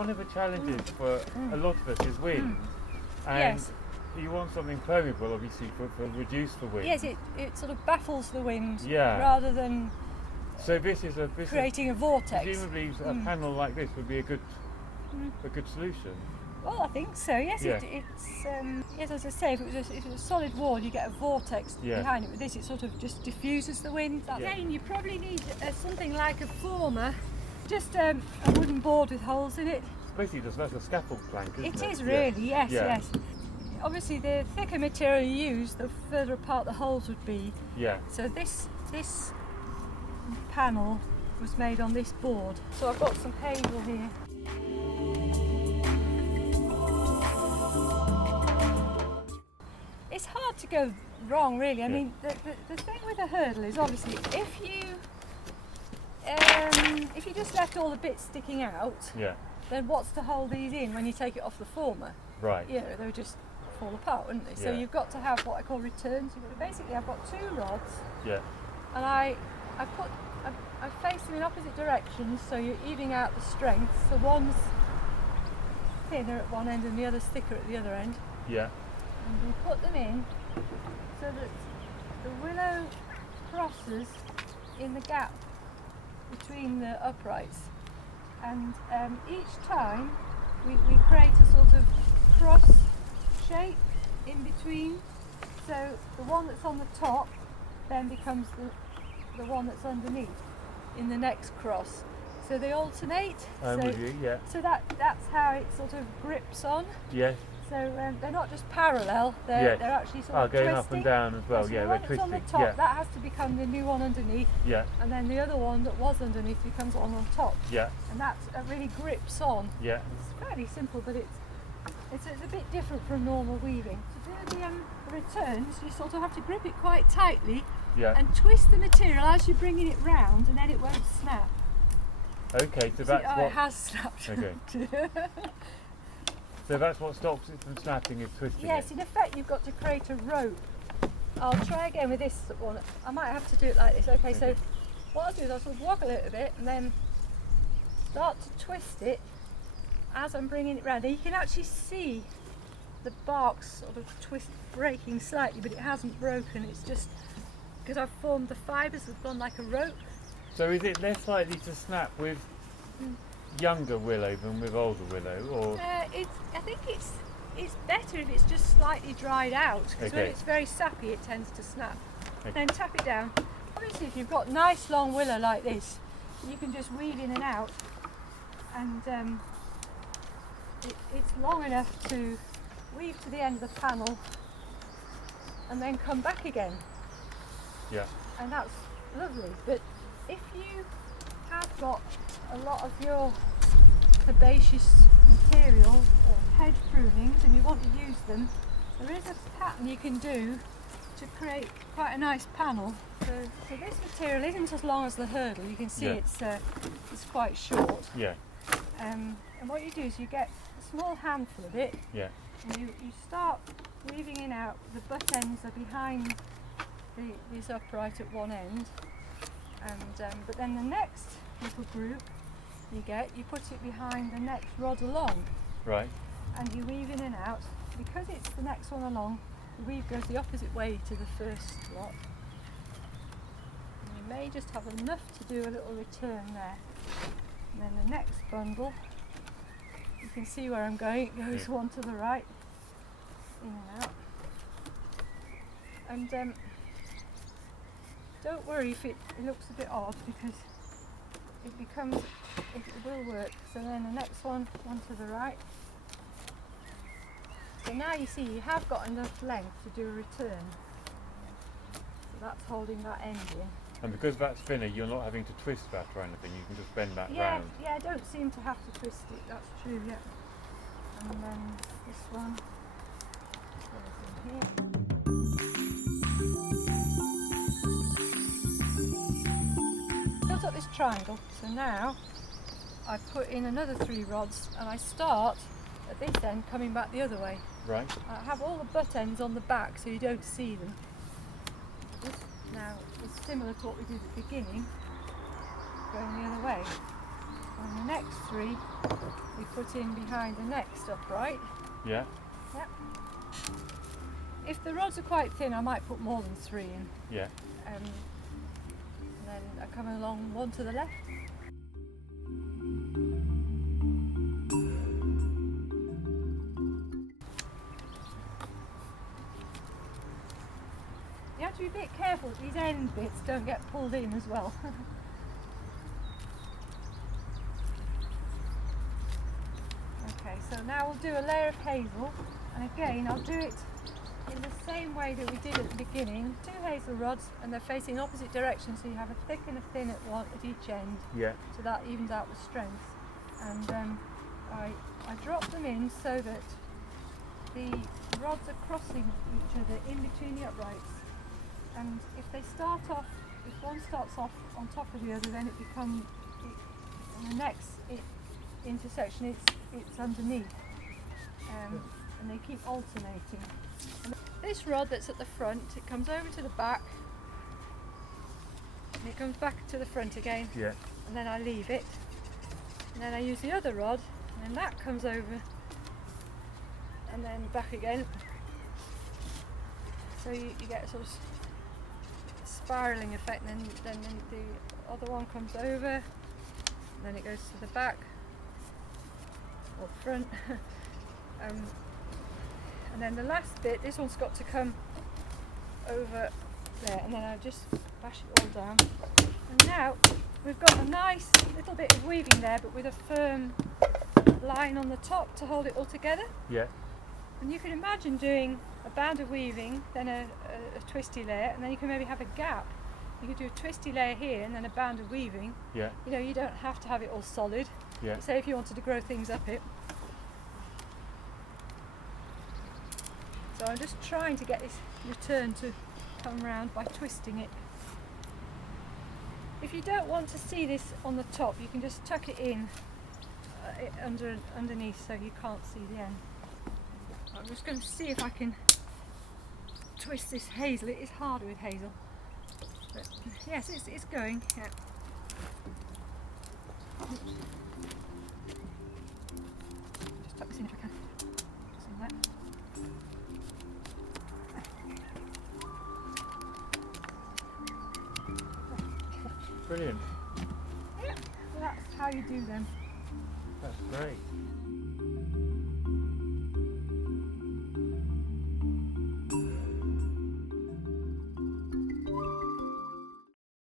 one of the challenges for a lot of us is wind, and Yes. you want something permeable, obviously, for reduce the wind. Yes, it sort of baffles the wind Yeah. rather than So this is creating a vortex. presumably a panel like this would be a good solution. Well, I think so. Yes, Yeah. it's yes. As I say, if it was a solid wall, you get a vortex behind it. With this, it sort of just diffuses the wind. Again, you probably need something like a former, just a wooden board with holes in it. It's basically just like a scaffold plank, isn't it? It is really, yes, Yeah. yes. Obviously, the thicker material you use, the further apart the holes would be. Yeah. So this panel was made on this board. So I've got some hazel here. It's hard to go wrong, really. I mean, the thing with a hurdle is obviously if you just left all the bits sticking out, then what's to hold these in when you take it off the former? Right. You know, they would just fall apart, wouldn't they? So you've got to have what I call returns. Basically, I've got two rods. Yeah. And I face them in opposite directions, so you're evening out the strength. So one's thinner at one end and the other's thicker at the other end. Yeah. And we put them in so that the willow crosses in the gap between the uprights. And each time we create a sort of cross shape in between. So the one that's on the top then becomes the one that's underneath in the next cross. So they alternate. I'm with you, yeah. So that's how it sort of grips on. Yes. So they're not just parallel, they're actually sort of going twisting. up and down as well, So yeah, the they're one that's on twisting. the top, that has to become the new one underneath. Yeah. And then the other one that was underneath becomes one on top. Yeah. And that really grips on. Yeah. It's fairly simple, but it's a bit different from normal weaving. To do the returns, you sort of have to grip it quite tightly and twist the material as you're bringing it round, and then it won't snap. Okay, so that's what... it has snapped. Okay. So that's what stops it from snapping, is twisting Yes, it. in effect you've got to create a rope. I'll try again with this one. I might have to do it like this. Okay, so what I'll do is I'll sort of walk a little bit and then start to twist it as I'm bringing it round. And you can actually see the bark sort of breaking slightly, but it hasn't broken. It's just because I've formed the fibres have gone like a rope. So is it less likely to snap with younger willow than with older willow, or? I think it's better if it's just slightly dried out, because when it's very sappy it tends to snap. Then tap it down. Obviously if you've got nice long willow like this, you can just weave in and out, and it's long enough to weave to the end of the panel and then come back again. Yeah. And that's lovely. But if you have got a lot of your herbaceous material or hedge prunings and you want to use them, there is a pattern you can do to create quite a nice panel. So this material isn't as long as the hurdle. You can see it's quite short. Yeah. And what you do is you get a small handful of it. Yeah. And you start weaving in out. The butt ends are behind this upright at one end, and but then the next little group you put it behind the next rod along. Right. And you weave in and out. Because it's the next one along, the weave goes the opposite way to the first lot. And you may just have enough to do a little return there. And then the next bundle, you can see where I'm going, it goes one to the right, in and out. And don't worry if it looks a bit odd, because it will work. So then the next one to the right. So now you see you have got enough length to do a return. So that's holding that end in. And because that's thinner, you're not having to twist that or anything, you can just bend that round. Yeah, I don't seem to have to twist it, that's true, yeah. And then this one goes in here. Built up this triangle, so now I've put in another 3 rods and I start at this end coming back the other way. Right. I have all the butt ends on the back so you don't see them. This now is similar to what we did at the beginning, going the other way. And the next 3 we put in behind the next upright. Yeah. Yep. If the rods are quite thin, I might put more than 3 in. Yeah. And then I come along one to the left. You have to be a bit careful that these end bits don't get pulled in as well. Okay, so now we'll do a layer of hazel, and again I'll do it in the same way that we did at the beginning. 2 hazel rods, and they're facing opposite directions, so you have a thick and a thin at each end. Yeah. So that evens out the strength. And I drop them in so that the rods are crossing each other in between the uprights. And if they start off, if one starts off on top of the other, then it becomes, in the next intersection it's underneath. And they keep alternating. And this rod that's at the front, it comes over to the back, and it comes back to the front again. Yeah. And then I leave it, and then I use the other rod, and then that comes over and then back again, so you get a sort of spiralling effect. And then the other one comes over, and then it goes to the back or front. And then the last bit, this one's got to come over there, and then I just bash it all down. And now we've got a nice little bit of weaving there, but with a firm line on the top to hold it all together. Yeah. And you can imagine doing a band of weaving, then a twisty layer, and then you can maybe have a gap. You could do a twisty layer here and then a band of weaving. Yeah. You know, you don't have to have it all solid. Yeah. Say if you wanted to grow things up it. So I'm just trying to get this return to come round by twisting it. If you don't want to see this on the top, you can just tuck it in underneath so you can't see the end. I'm just going to see if I can twist this hazel. It is harder with hazel. But yes, it's going. Yeah. Just tuck this in if I can. Just in there. Brilliant. Yeah, well, that's how you do them. That's great.